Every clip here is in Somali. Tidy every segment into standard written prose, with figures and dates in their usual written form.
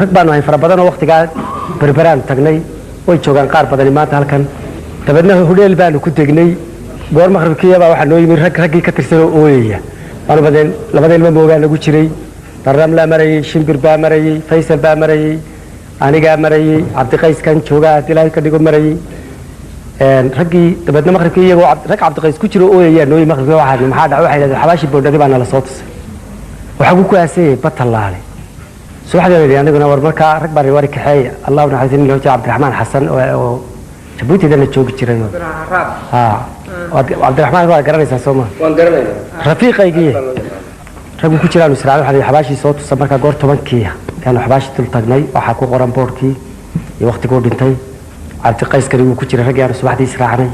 rag baan ahay farabadan oo waqtigaa berberaan tagnay way joogaan qaar badan maanta halkan dabadna hudheel baan ku tagnay goor maqribkii baa waxa noo yimid raggii ka tirsan oo ooyaya waana badan labada ilmo moogaa lagu jiray darram la maray shimbir baa maray faysal baa maray aniga maray cabdiqays kan jooga dilay ka dhigo maray raggii dabadna maqribkii iyagoo rag cabdiqays ku jiro ooyaya noo yimid maqribkii waxa maxaa dhac waxa yiraahdo xabaashi boodhadi baa nala soo tusay waxa ku kaasay batalaale subaxdii aniguna war marka rag bari wari kaxay allah u naxariisin loo jaa Cabdiraxmaan Xasan oo Jabuuti dana joogi jiray Cabdiraxmaan waa garanaysaa Soomaa waan garanaynaa rafiiqaygii rag ku jiraan Israa'iil waxa xabaashi soo tusay marka goor 10kii kan xabaashi tul tagnay waxa ku qoran boorkii iyo waqtigoo dhintay Cabdiqays kari uu ku jiray rag yar subaxdii israacnay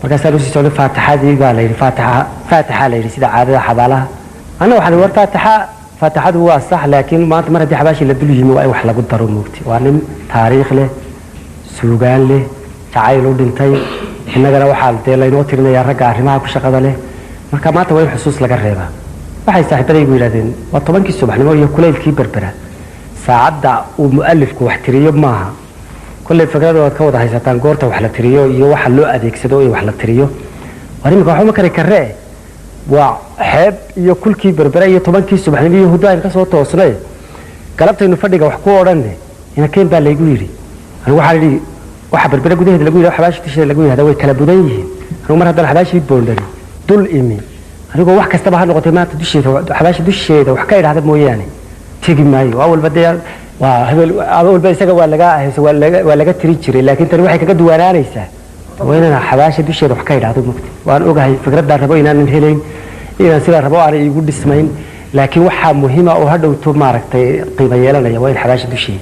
markaas aanu sii socday faataxadii baa la yiri faataxa la yiri sida caadada xabaalaha ana waxaan war faataxadu waa sax laakiin maanta mar hadii xabaashi la dul yimi waa wax lagu daro moogti waa nin taariikh leh suugaan leh jacayl u dhintay innagana waxaa deelaynoo tirinayaa ragga arrimaha ku shaqada leh marka maanta way xusuus laga reebaa waxay saaxiibadaygu yiraahdeen waa 10kii subaxnimo iyo kuleylkii berbera saacada uu muallifku wax tiriyo maaha kulay fikrado ka wada haysataan goorta wax la tiriyo iyo waxa loo adeegsado iyo wax la tiriyo warimka waxa ma kari karee waa xeeb iyo kulkii berbera iyo 10kii subaxnimo iyo hudaan ka soo toosnay galabtaynu fadhiga wax ku oranay ina keen baa laygu yiri anigu waxa yiri waxa berbera gudaheeda lagu yiraahdo xabaashi tisheeda lagu yiraahdo way kala budan yihiin anigu mar haddana xabaashi boondari dul imi anigu wax kasta ba ha noqotay maanta dusheeda xabaashi dusheeda wax ka yiraahdo mooyaane tigi maayo awal badaya waa hebel awal ba isaga waa laga tiri jiray laakiin tan waxay kaga duwanaanaysaa وين حباش دوشي روح كايد عدو مكتي وأنا أوجه فكرة دار ربوا إن أنا هلين إذا سير ربوا على يقول اسمين لكن وحى مهمة وهذا وتو مارك قيمة يلا يا وين حباش دوشي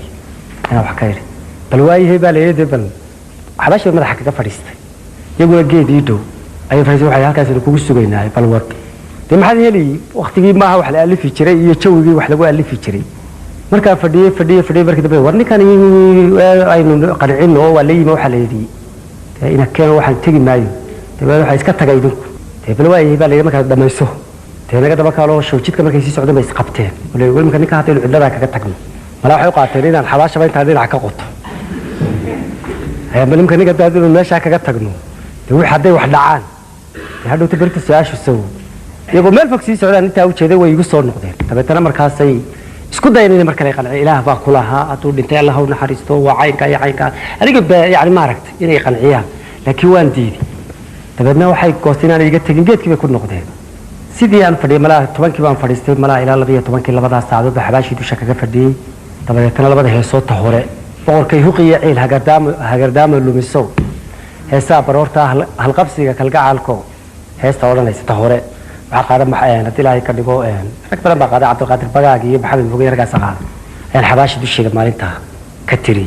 أنا وحكاير بل واي هي بالي بل حباش ما راح كذا فريست يقول جيد يدو أي فريست وحياة هكذا نكون سجينا بل ورد دم هذا يلي وقت جيب معه وحلا ألف في شري يشوي وحلا بو ألف في شري مركب فدي بركض بيه ورني كان أي قنعين هو ولا يمو حلا يدي إن كانوا واحد تيجي معي تبى واحد يسكت جايدون تبى لو أي بالي ما كان دم يسوه تبى كده بقى لو شو جيت كمان كيسي سعودة بس قبتين ولا يقول ممكن نكهت العدة كده تكمل ما راح يقع ترين الحباش بين تعدين عكقط هي ممكن نيجي تعدين الناس كده تكمل تقول حد واحد لعان هذا تبرت السؤال شو سووا يقول ما الفكسي سعودة أنت أو كذا ويجوا صور نقدين تبى ترى مركز سي اسكت دايما مركز يقال إله باكلها أطول أنت الله ونحرسته وعينك يا عينك أنا قلت يعني ما ركت إني قنعيها لكن وان ديدي تبدنا وحي كوستين أنا جت تجين جت كيف يكون نقدين سيدي أنا فدي ملا طبعا كيف أنا فديست ملا إلى لبيه طبعا كل لبضع سعادة بحباشي دوشة كذا فدي طبعا كنا لبضع هي صوت طهورة بقول كي هو قيعيل هجردام اللي مسوا هسا برورتا هالقبسي كالجع الكو هسا ولا ليس طهورة عقارب محيان تلاقي كديكو أكبر ما قاد عبد القادر بقاقي بحب الفقير رجع سقال الحباشي دوشة مالنتها كتري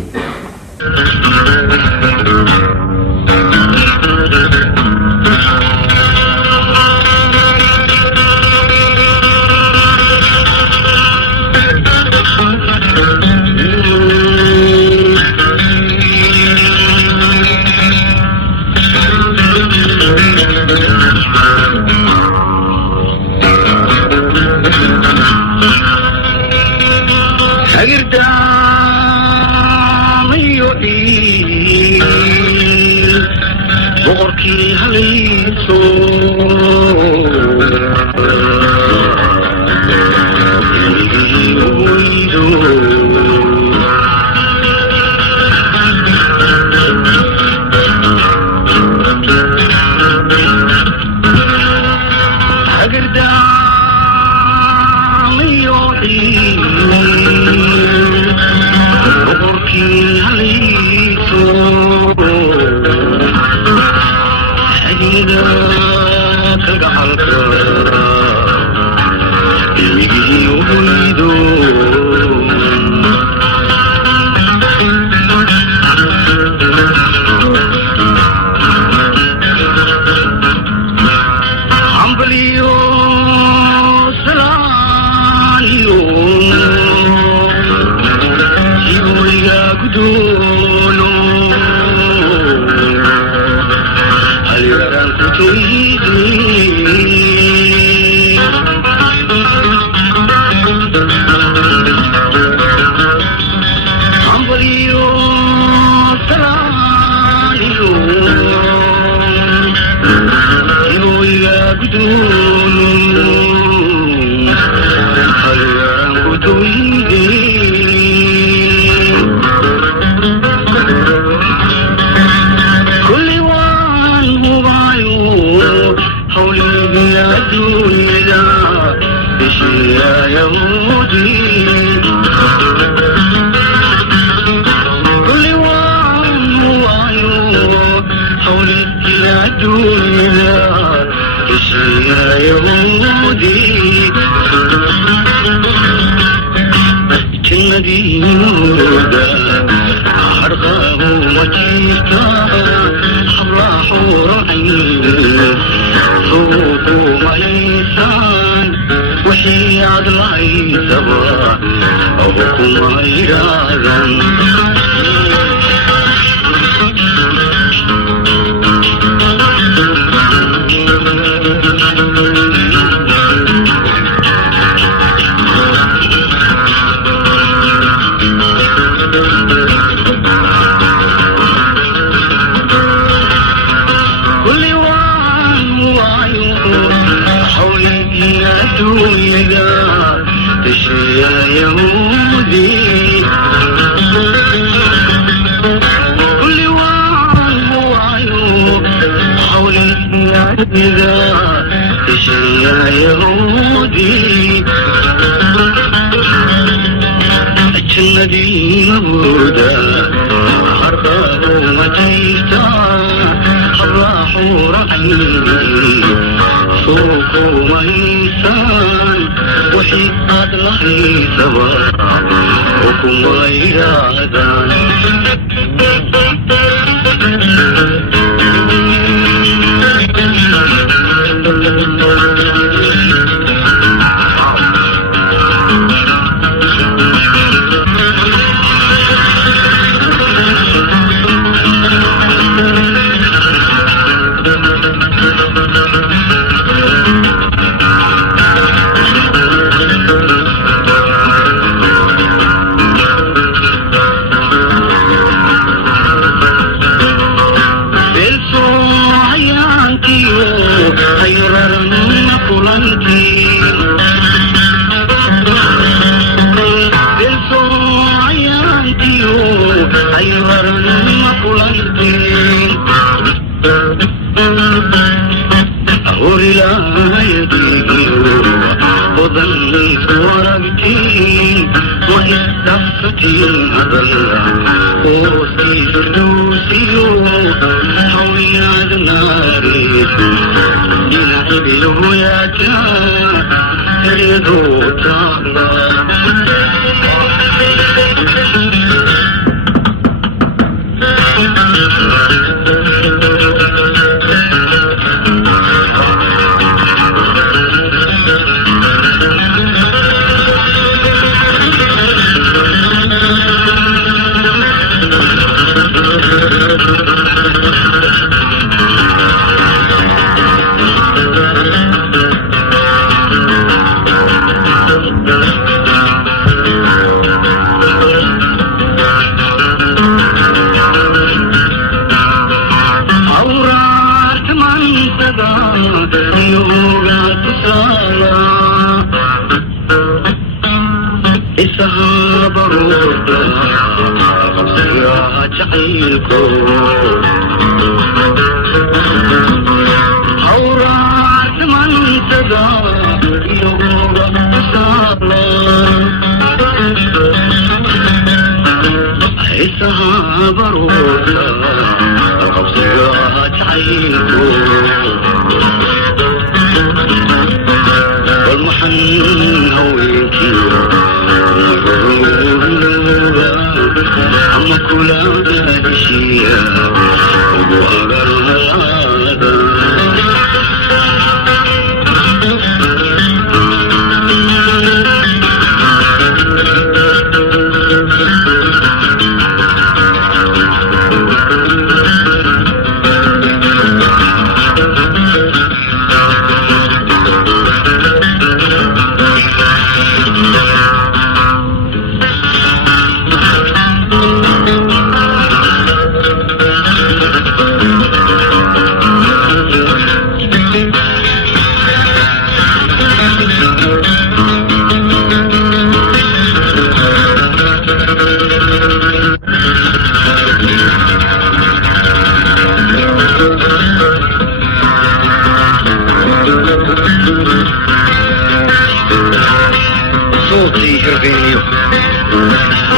hirqiyo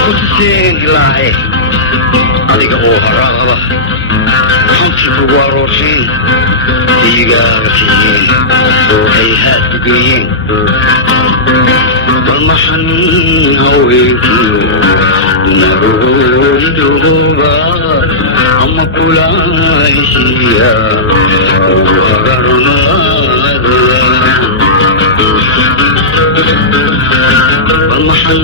kutuseen ilaahe adiga oo haraaba hanti kugu aroorteen diigaaga siiyeen ay haad ku geeyeen bal maxan haweenkiyo naroodooba ama kula heshiiya ugu hagarnaada bal maxan